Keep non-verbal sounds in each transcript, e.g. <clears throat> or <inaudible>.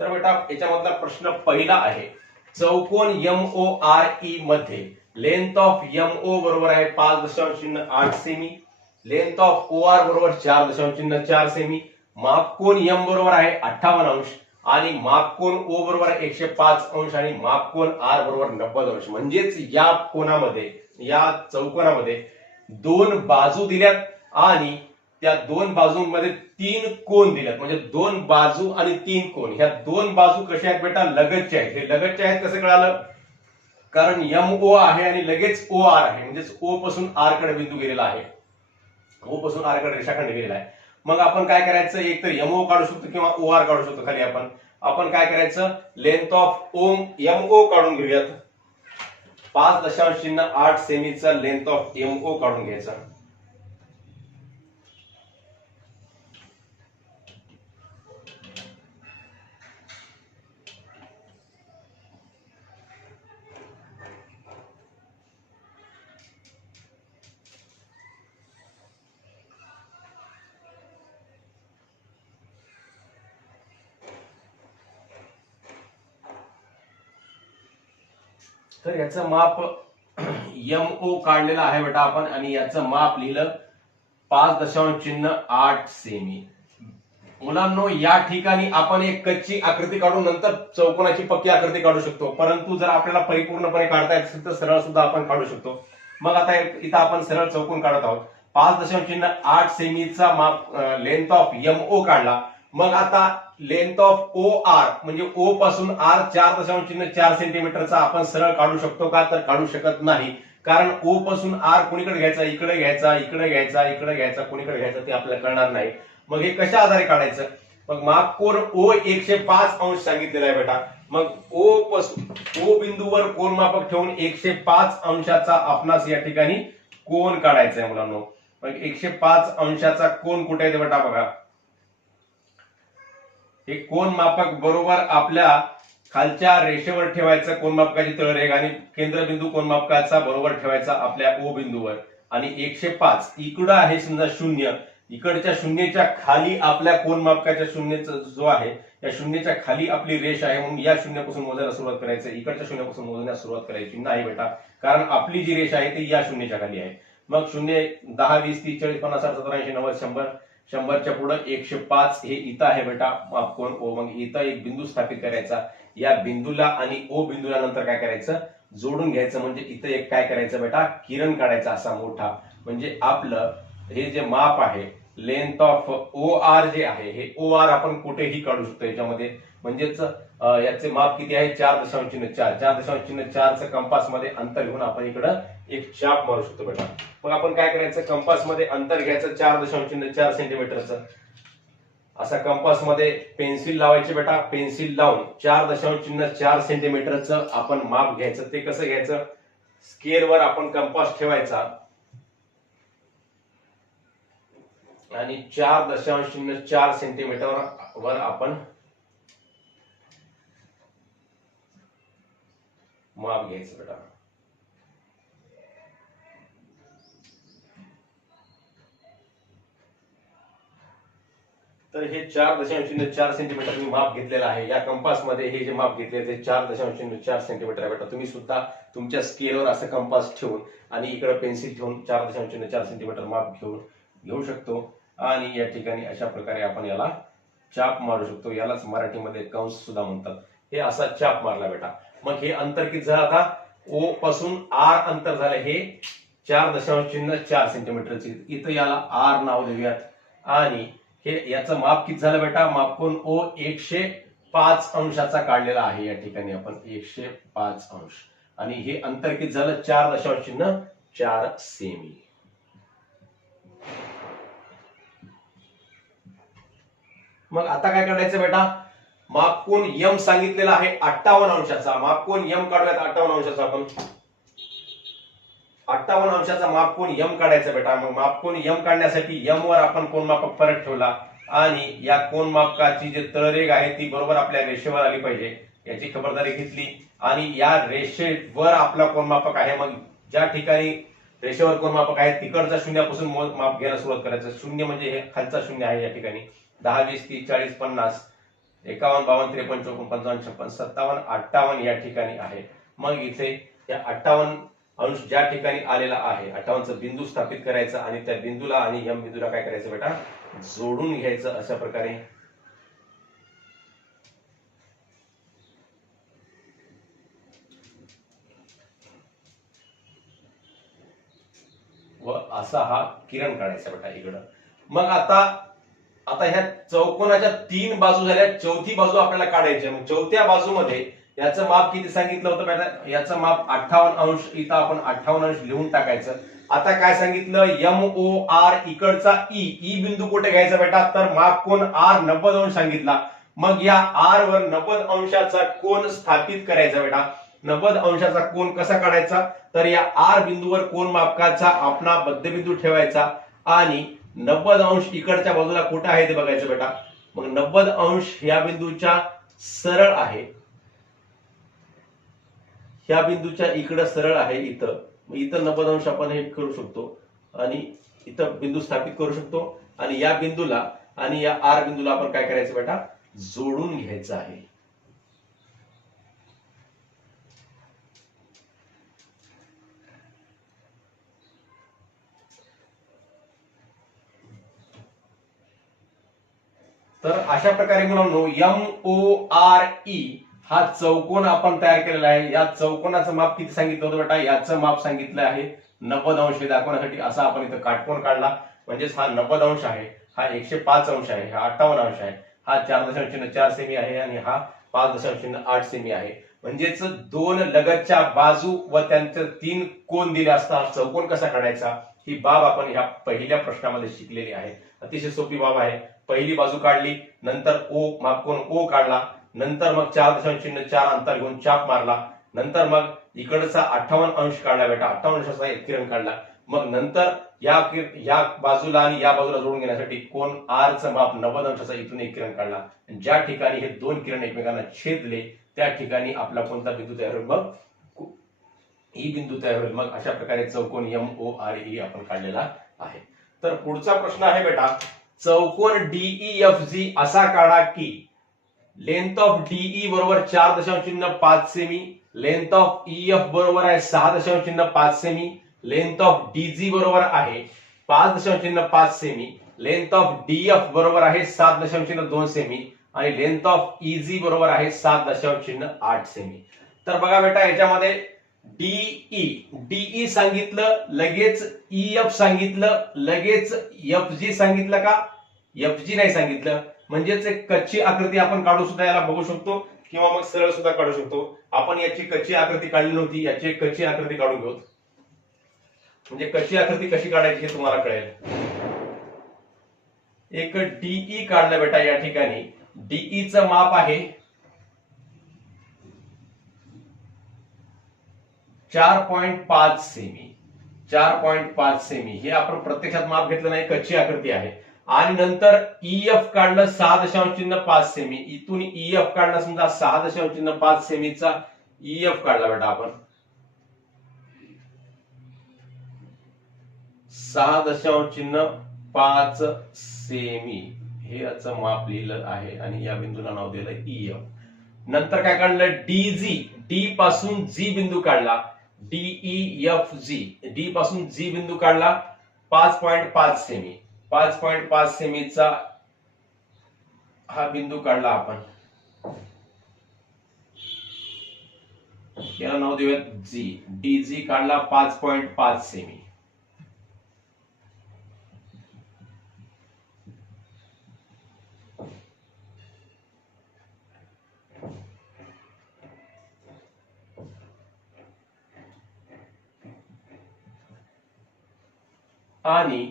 तर बेटा याच्यामधला प्रश्न पहिला आहे. चौकोन एम ओ आर ई मध्ये लेंथ ऑफ एम ओ बरोबर आहे पाच दशांश चिन्ह आठ सेमी लेंथ ऑफ ओ आर बरोबर चार दशांश चिन्ह चार सेमी मापकोन एम बरोबर आहे अठ्ठावन्न अंश आणि मापकोन ओ बरोबर आहे एकशे पाच अंश आणि मापकोन आर बरोबर नव्वद अंश. म्हणजेच या कोणामध्ये या चौकोनामध्ये दोन बाजू दिल्यात आणि त्या दोन बाजूंमध्ये तीन कोण दिल्यात म्हणजे दोन बाजू आणि तीन कोण. ह्या दोन बाजू कशा आहेत बेटा? लगतच्या आहेत. हे लगतच्या आहेत कसं कळालं? कारण एम ओ आहे आणि लगेच ओ आर आहे. म्हणजेच ओ पासून आरकडे बिंदू गेलेला आहे. ओ पासून आरकडे रेषाखंड गेलेला आहे. मग आपण काय करायचं? एक तर एम ओ काढू शकतो किंवा ओ आर काढू शकतो खाली आपण. आपण काय करायचं? Length of OM M O काढून घेऊयात. पाच दशांश चिन्ह आठ सेमीचा लेंथ ऑफ एम ओ काढून घ्यायचा. तर याचं माप <clears throat> एम ओ काढलेलं आहे बेटा आपण आणि याचं माप लिहिलं पाच दशांश चिन्ह आठ सेमी. मुलांनो या ठिकाणी आपण एक कच्ची आकृती काढून नंतर चौकोनाची पक्की आकृती काढू शकतो. परंतु जर आपल्याला परिपूर्णपणे काढता येत असेल तर सरळ सुद्धा आपण काढू शकतो. मग आता इथं आपण सरळ चौकोन काढत आहोत. पाच दशांश चिन्ह आठ सेमीचा माप लेंथ ऑफ एम ओ काढला. मग आता लेंथ ऑफ ओ आर म्हणजे ओ पासून आर चार दशांश चिन्ह चार सेंटीमीटरचा आपण सरळ काढू शकतो का? तर काढू शकत नाही. कारण ओ पासून आर कोणीकडे घ्यायचा? इकडे घ्यायचा इकडे घ्यायचा इकडे घ्यायचा कोणीकडे घ्यायचा ते आपल्याला कळणार नाही. मग हे कशा आधारे काढायचं? मग माप कोण ओ एकशे पाच अंश सांगितलेला आहे बेटा. मग ओ पासून ओ बिंदूवर कोण मापक ठेवून एकशे पाच अंशाचा आपणास या ठिकाणी कोण काढायचा आहे मुलांनो. मग एकशे पाच अंशाचा कोण कुठे आहे ते बेटा बघा. हे कोण मापक बरोबर आपल्या खालच्या रेषेवर ठेवायचं कोण मापकाची तळरेख आणि केंद्रबिंदू कोण मापकाचा बरोबर ठेवायचा आपल्या ओ बिंदूवर. आणि एकशे पाच इकडं आहे समजा शून्य इकडच्या शून्यच्या खाली आपल्या कोण मापकाच्या शून्याचा जो आहे या शून्याच्या खाली आपली रेष आहे म्हणून या शून्यापासून मोजायला सुरुवात करायचं इकडच्या शून्यापासून मोजण्यास सुरुवात करायची. नाही बेटा कारण आपली जी रेष आहे ती या शून्याच्या खाली आहे. मग शून्य दहा वीस तीस चाळीस पन्नास साठ सतरा ऐंशी नव्वद शंभर शंभरच्या पुढे एकशे पाच हे इथं आहे बेटा. कोण ओ मग इथं एक बिंदू स्थापित करायचा. या बिंदूला आणि ओ बिंदूला नंतर काय करायचं? जोडून घ्यायचं म्हणजे इथं एक काय करायचं बेटा? किरण काढायचा असा मोठा. म्हणजे आपलं हे जे माप आहे length of O R J आहे हे ओ आर आपण कुठेही काढू शकतो याच्यामध्ये. म्हणजेच याचे माप किती आहे? चार दशांश चिन्ह चार. चार दशांश चिन्ह चारचं कंपासमध्ये अंतर घेऊन आपण इकडं एक चाप मारू शकतो बेटा मग आपण काय करायचं? कंपासमध्ये अंतर घ्यायचं चार दशांश चिन्ह चार सेंटीमीटरचं असा कंपासमध्ये पेन्सिल लावायची बेटा. पेन्सिल लावून चार दशांश चिन्ह चार सेंटीमीटरचं आपण माप घ्यायचं. ते कसं घ्यायचं? स्केलवर आपण कंपास ठेवायचा. आणि चार दशांश चिन्ह चार सेंटीमीटर वर आपण माप घ्यायचं बेटा. तर हे चार दशांश शून्य चार सेंटीमीटर मी माप घेतलेलं आहे. या कंपासमध्ये हे जे माप घेतले ते चार दशांश शून्य चार सेंटीमीटर आहे बेटा. तुम्ही सुद्धा तुमच्या स्केलवर असं कंपास ठेवून आणि इकडे पेन्सिल ठेवून चार दशांश शून्य चार सेंटीमीटर माप घेऊन घेऊ शकतो. आणि या ठिकाणी अशा प्रकारे आपण याला चाप मारू शकतो. यालाच मराठीमध्ये कंस सुद्धा म्हणतात. हे असा चाप मारला बेटा. मग हे अंतर किती झालं आता? ओ पासून आर अंतर झालं. हे चार दशांश चिन्ह चार सेंटीमीटरचे इथं याला आर नाव देऊयात. आणि हे याचं माप किती झालं बेटा? माप कोण? ओ एकशे पाच अंशाचा काढलेला आहे या ठिकाणी आपण. एकशे पाच अंश. आणि हे अंतर किती झालं? चार दशांश चिन्ह चार सेमी मग आता काय करायचं बेटा? मापकोन यम सांगितलेला आहे अठ्ठावन्न अंशाचा. माप कोण यम काढूयात अठ्ठावन्न अंशाचा आपण? अठ्ठावन्न अंशाचा माप कोण यम काढायचा बेटा. मग मापकोन यम काढण्यासाठी यम वर आपण कोण मापक परत ठेवला? आणि या कोण मापकाची जी तळरेग आहे ती बरोबर आपल्या रेषेवर आली पाहिजे. याची खबरदारी घेतली. आणि या रेषेवर आपला कोण मापक आहे. मग ज्या ठिकाणी रेषेवर कोण मापक आहे तिकडच्या शून्यापासून माप घ्यायला सुरुवात करायचं. शून्य म्हणजे हे खालचा शून्य आहे या ठिकाणी. दहा वीस तीस चाळीस पन्नास एकावन्न बावन्न त्रेपन्न चोपन्न पंचावन्न छप्पन सत्तावन्न अठ्ठावन्न या ठिकाणी आहे. मग इथे या अठ्ठावन्न अंश ज्या ठिकाणी आलेला आहे अठ्ठावन्नचा बिंदू स्थापित करायचा आणि त्या बिंदूला आणि यम बिंदूला काय करायचं बेटा? जोडून घ्यायचं अशा प्रकारे. व असा हा किरण काढायचा बेटा इकडं. मग आता आता ह्या चौकोनाच्या तीन बाजू झाल्या चौथी बाजू आपल्याला काढायची मग चौथ्या बाजूमध्ये याचं माप किती सांगितलं होतं मॅडम? याचं माप अठ्ठावन्न अंश इथं आपण अठ्ठावन्न अंश लिहून टाकायचं. आता काय सांगितलं? एम ओ आर इकडचा ई ई बिंदू कुठे घ्यायचा बेटा? तर माप कोण? आर नव्वद अंश सांगितला. मग या आर वर नव्वद अंशाचा कोण स्थापित करायचा बेटा? नव्वद अंशाचा कोण कसा काढायचा? तर या आर बिंदूवर कोण मापकाचा? आपला बद्धबिंदू ठेवायचा. आणि नव्वद अंश इकडच्या बाजूला कुठं आहे ते बघायचं बेटा? मग नव्वद अंश या बिंदूच्या सरळ आहे. ह्या बिंदूच्या इकडं सरळ आहे इथं. मग इथं नव्वद अंश आपण हे करू शकतो आणि इथं बिंदू स्थापित करू शकतो. आणि या बिंदूला आणि या आर बिंदूला आपण काय करायचं बेटा? जोडून घ्यायचं आहे. तर अशा प्रकारे मुलांनो एम ओ आर ई हा चौकोन आपण तयार केलेला आहे. या चौकोनाचं माप किती सांगितलं होतं बेटा? याचं माप सांगितलं आहे नव्वद अंश दाखवण्यासाठी. असा आपण इथं काटकोन काढला. म्हणजेच हा नव्वद अंश आहे हा एकशे पाच अंश आहे हा अठ्ठावन्न अंश आहे हा चार दशांश चिन्ह चार सेमी आहे आणि हा पाच दशांश चिन्ह आठ सेमी आहे. म्हणजेच दोन लगतच्या बाजू व त्यांचे तीन कोण दिले असता हा चौकोन कसा काढायचा? ही बाब आपण ह्या पहिल्या प्रश्नामध्ये शिकलेली आहे. अतिशय सोपी बाब आहे. पहिली बाजू काढली नंतर ओ मापकोन ओ काढला नंतर मग चार दशांश चिन्ह चार अंतर घेऊन चाप मारला नंतर मग इकडचा अठ्ठावन्न अंश काढला बेटा अठ्ठावन्न अंशाचा एक किरण काढला. मग नंतर या या बाजूला आणि या बाजूला जोडून घेण्यासाठी कोण आरचं माप नव्वद अंशाचा इथून एक किरण काढला. ज्या ठिकाणी हे दोन किरण एकमेकांना छेदले त्या ठिकाणी आपला कोणता बिंदू तयार मग ई बिंदू तयार होईल. मग अशा प्रकारे चौकोन एम ओ आर ई आपण काढलेला आहे. तर पुढचा प्रश्न आहे बेटा चौकोन डीई एफ जी असा काढा की लेंथ ऑफ डीई बरोबर चार दशांश चिन्ह पाच सेमी लेंथ ऑफ ई एफ बरोबर आहे सहा दशांश चिन्ह पाच सेमी लेंथ ऑफ डीजी बरोबर आहे पाच दशांश चिन्ह पाच सेमी लेंथ ऑफ डीएफ बरोबर आहे सात दशांश चिन्ह दोन सेमी आणि लेंथ ऑफ इजी बरोबर आहे सात दशांश चिन्ह आठ सेमी तर बघा बेटा याच्यामध्ये डीई डीई सांगितलं लगेच ई एफ सांगितलं लगेच एफ जी सांगितलं का? एफ जी नाही सांगितलं. म्हणजेच एक कच्ची आकृती आपण काढू सुद्धा याला बघू शकतो किंवा मग सरळ सुद्धा काढू शकतो. आपण याची कच्ची आकृती काढली नव्हती याची कच्ची आकृती काढून घेऊ. म्हणजे कच्ची आकृती कशी काढायची हे तुम्हाला कळेल. एक डीई काढलं बेटा या ठिकाणी. डीईचं माप आहे चार पॉइंट पाच सेमी. चार पॉइंट पाच सेमी. हे आपण प्रत्यक्षात माप घेतलं नाही कच्ची आकृती आहे. आणि नंतर ईएफ काढलं सहा दशांश चिन्ह पाच सेमी. इथून ईएफ काढणं समजा सहा दशांश चिन्ह पाच सेमीचा ईएफ काढला बेटा आपण. सहा दशांश चिन्ह पाच सेमी. हे याचं माप लिहिलं आहे आणि या बिंदूला नाव दिलं ईएफ नंतर काय काढलं? डी जी डी पासून जी बिंदू काढला. डीई एफ जी डी पासून जी बिंदू काढला. पाच पॉइंट पाच सेमी पाच पॉइंट पाच सेमीचा हा बिंदू काढला आपण. याला नाव देऊयात जी डी जी काढला पाच पॉइंट पाच सेमी आणि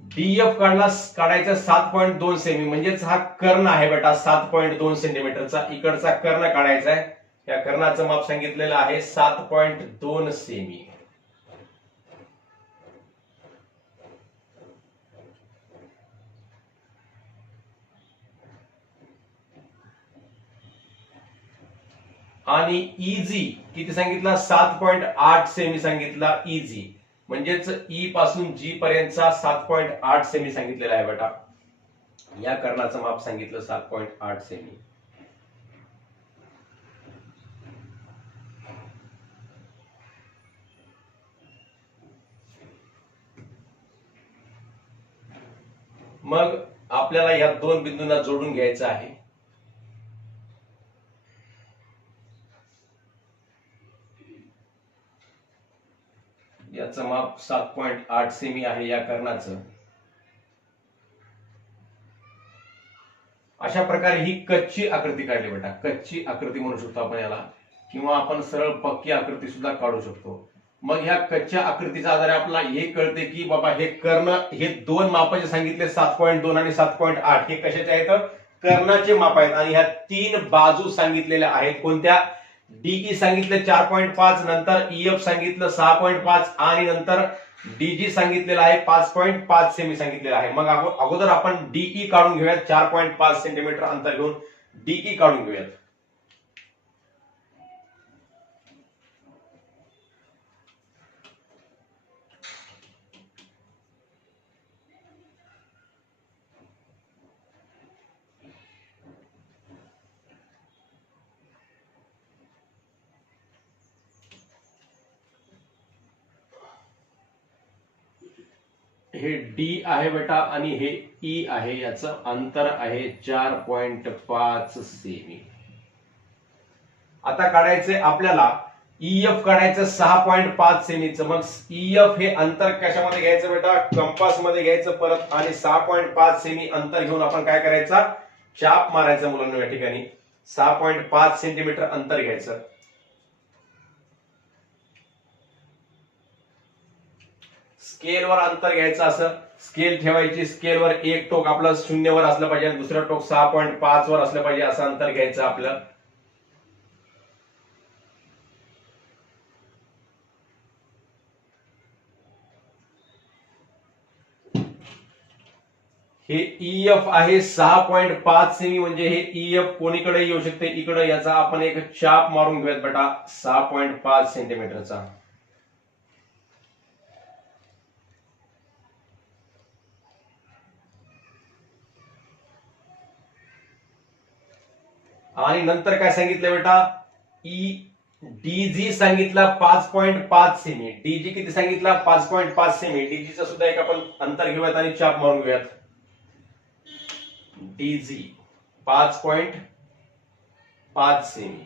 डीएफ काढला काढायचा सात पॉईंट दोन सेमी म्हणजेच हा कर्ण आहे बेटा सात पॉईंट दोन सेंटीमीटरचा इकडचा कर्ण काढायचा आहे. या कर्णाचं माप सांगितलेलं आहे सात पॉईंट दोन सेमी आणि इजी किती सांगितला? सात पॉईंट आठ सेमी सांगितला इजी म्हणजेच ई पासून जी पर्यंतचा सात पॉईंट आठ सेमी सांगितलेला आहे बेटा. या कर्णाचं माप सांगितलं सात पॉईंट आठ सेमी मग आपल्याला या दोन बिंदूंना जोडून घ्यायचं आहे. कर्णाचं माप सात पॉईंट आठ सेमी आहे या कर्णाचं. अशा प्रकारे ही कच्ची आकृती काढली बेटा. कच्ची आकृती म्हणू शकतो आपण याला. किंवा आपण सरळ पक्की आकृती सुद्धा काढू शकतो. मग ह्या कच्च्या आकृतीच्या आधारे आपल्याला हे कळते की बाबा हे कर्ण हे दोन मापाचे सांगितले सात पॉईंट दोन आणि सात पॉईंट आठ. हे कशाचे आहेत? कर्णाचे माप आहेत. आणि ह्या तीन बाजू सांगितलेल्या आहेत. कोणत्या? डीई सांगितलं चार पॉईंट पाच नंतर ईएफ सांगितलं सहा पॉईंट पाच आणि नंतर डीजी सांगितलेलं आहे पाच पॉईंट पाच सेमी सांगितलेलं आहे. मग अगोदर आपण डीई काढून घेऊयात चार पॉईंट पाच सेंटीमीटर अंतर घेऊन डीई काढून घेऊयात. हे डी आहे बेटा आणि हे ई आहे याचं अंतर आहे चार पॉइंट पाच सेमी. आता काढायचंय आपल्याला ईएफ काढायचं सहा पॉईंट पाच सेमीचं. मग ईएफ हे अंतर कशामध्ये घ्यायचं बेटा? कंपासमध्ये घ्यायचं परत आणि सहा पॉईंट पाच सेमी अंतर घेऊन आपण काय करायचा? चाप मारायचा मुलांना या ठिकाणी. सहा पॉईंट पाच सेंटीमीटर अंतर घ्यायचं. स्केलवर अंतर घ्यायचं असं स्केल ठेवायची स्केलवर एक टोक आपलं शून्यवर असलं पाहिजे आणि दुसरं टोक सहा पॉईंट पाच वर असलं पाहिजे असं अंतर घ्यायचं आपलं. हे ईएफ आहे सहा पॉईंट पाच सेमी म्हणजे हे ईएफ कोणीकडे येऊ शकते? इकडे याचा आपण एक चाप मारून घेऊयात बेटा सहा पॉईंट पाच सेंटीमीटरचा आणि नंतर काय सांगितलं बेटा? E, ई डीजी सांगितला पाच पॉईंट पाच सेमी डीजी किती सांगितला? पाच पॉईंट पाच सेमी डीजीचं सुद्धा एक आपण अंतर घेऊयात आणि चाप मारून घेऊयात. डीजी पाच पॉईंट पाच सेमी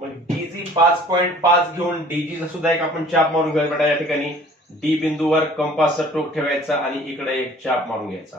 मग डीजी पाच पॉईंट पाच घेऊन डीजीचा सुद्धा एक आपण चाप मारून घेऊयात बेटा या ठिकाणी. डी बिंदूवर कंपासचा टोक ठेवायचा आणि इकडे एक चाप मारून घ्यायचा.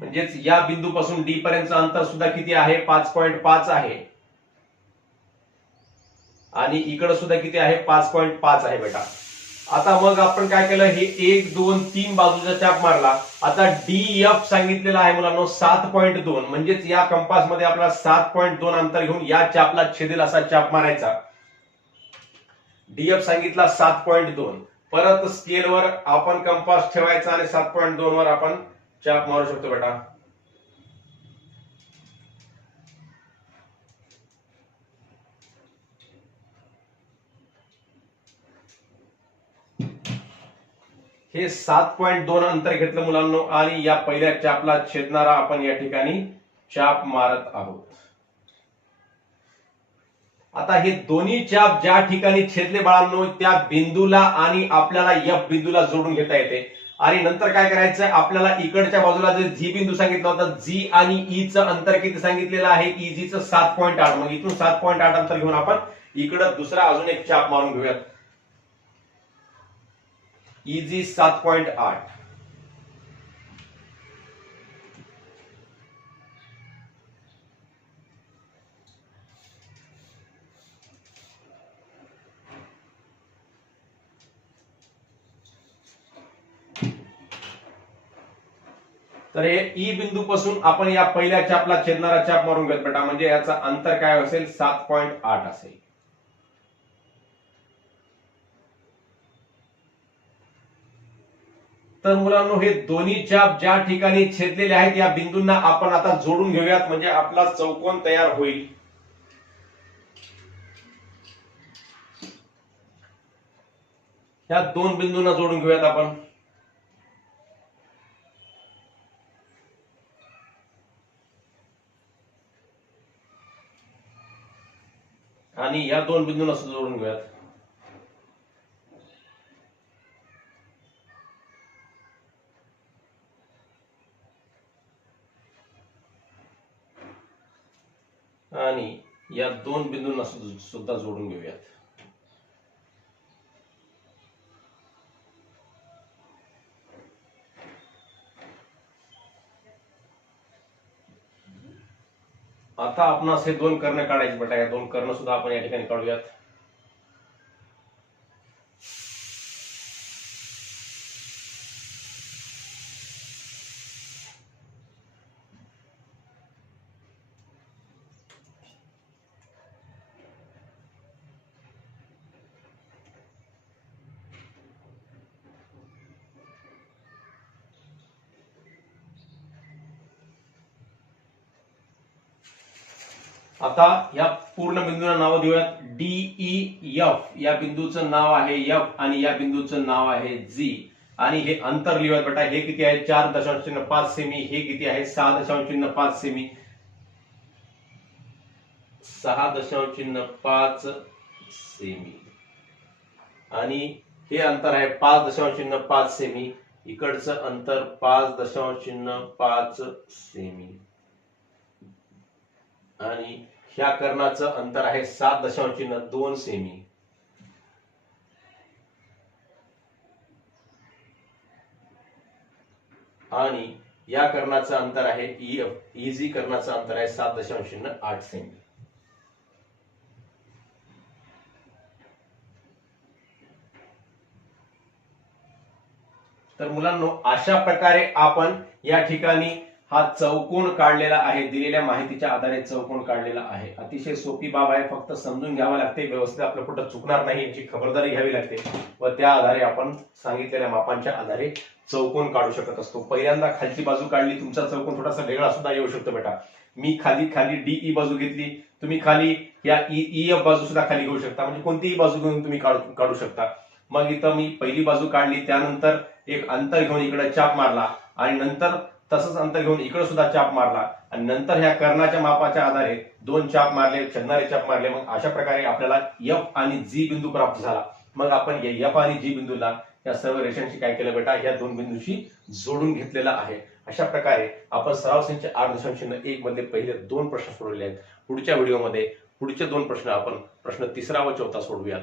म्हणजेच या बिंदूपासून डी पर्यंतचं अंतर सुद्धा किती आहे? पाच पॉईंट पाच आहे. आणि इकडे सुद्धा किती आहे? पाच पॉईंट पाच आहे बेटा. आता मग आपण काय केलं? हे एक दोन तीन बाजूचा चाप मारला. आता डी एफ सांगितलेला आहे मुलांना सात पॉईंट दोन. म्हणजेच या कंपासमध्ये आपला सात पॉईंट दोन अंतर घेऊन या चापला छेदेल असा चाप मारायचा. डीएफ सांगितला सात पॉईंट दोन. परत स्केलवर आपण कंपास ठेवायचा आणि सात पॉईंट दोन वर आपण चाप मारू शकतो बेटा. हे सात पॉईंट दोन अंतर घेतलं मुलांनो आणि या पहिल्या चापला छेदणारा आपण या ठिकाणी चाप मारत आहोत. आता हे दोन्ही चाप ज्या ठिकाणी छेदले बाळांनो त्या बिंदूला आणि आपल्याला एफ बिंदूला जोडून घेता येते. आणि नंतर काय करायचं? आपल्याला इकडच्या बाजूला जे झी बिंदू सांगितला होता झी आणि e ईचं अंतर किती सांगितलेलं आहे? इजीचं सात पॉईंट आठ. मग इथून सात पॉईंट आठ अंतर घेऊन आपण इकडं दुसरा अजून एक चाप मारून घेऊयात. इजी सात पॉईंट आठ. तर हे e ई बिंदू पासून आपण या पहिल्या चापला छेदणारा चाप मारून घेत बेटा. म्हणजे याचा अंतर काय असेल? सात पॉईंट आठ असेल. तर मुलांनो हे दोन्ही चाप ज्या ठिकाणी छेदलेले आहेत या बिंदूंना आपण आता जोडून घेऊयात. म्हणजे आपला चौकोन तयार होईल. या दोन बिंदूंना जोडून घेऊयात आपण. आणि या दोन बिंदूंना सुद्धा जोडून घेऊयात. आणि या दोन बिंदूंना सुद्धा जोडून घेऊयात. आता आपण असे दोन कर्ण काढायचे बेटा या दोन कर्ण सुद्धा आपण या ठिकाणी काढूयात. आता या पूर्ण बिंदूला नाव देऊयात. डीई एफ e, या बिंदूचं नाव आहे एफ आणि या बिंदूचं नाव आहे जी आणि हे अंतर लिहूयात बेटा. हे किती आहे? चार दशांश चिन्ह पाच सेमी हे किती आहे? सहा दशांश चिन्ह पाच सेमी सहा दशांश चिन्ह पाच सेमी आणि हे अंतर आहे पाच दशांश चिन्ह पाच सेमी इकडचं अंतर पाच दशांश चिन्ह पाच सेमी आणि ह्या कर्णाचं अंतर आहे सात दशांश चिन्ह दोन सेमी आणि या कर्णाचं अंतर आहे EF इझी कर्णाचं अंतर आहे सात दशांश चिन्ह आठ सेमी तर मुलांनो अशा प्रकारे आपण या ठिकाणी हा चौकोन काढलेला आहे. दिलेल्या माहितीच्या आधारे चौकोन काढलेला आहे. अतिशय सोपी बाब आहे. फक्त समजून घ्यावं लागते. व्यवस्थित आपलं कुठं चुकणार नाही याची खबरदारी घ्यावी लागते. व त्या आधारे आपण सांगितलेल्या मापांच्या आधारे चौकोन काढू शकत असतो. पहिल्यांदा खालची बाजू काढली तुमचा चौकोन थोडासा वेगळा सुद्धा येऊ शकतो बेटा. मी खाली खाली डीई बाजू घेतली. तुम्ही खाली या ई एफ बाजू सुद्धा खाली घेऊ शकता. म्हणजे कोणतीही बाजू घेऊन तुम्ही काढू काढू शकता. मग इथं मी पहिली बाजू काढली. त्यानंतर एक अंतर घेऊन इकडे चाप मारला. आणि नंतर तसंच अंतर घेऊन इकडे सुद्धा चाप मारला. आणि नंतर ह्या कर्णाच्या मापाच्या आधारे दोन चाप मारले छंदारे चाप मारले. मग अशा प्रकारे आपल्याला एफ आणि जी बिंदू प्राप्त झाला. मग आपण या एफ आणि जी बिंदूला या सर्व रेषांशी काय केलं बेटा? या दोन बिंदूशी जोडून घेतलेला आहे. अशा प्रकारे आपण सराव संच आठ दशांश एक मध्ये पहिले दोन प्रश्न सोडवले आहेत. पुढच्या व्हिडिओमध्ये पुढचे दोन प्रश्न आपण प्रश्न तिसरा व चौथा सोडवूयात.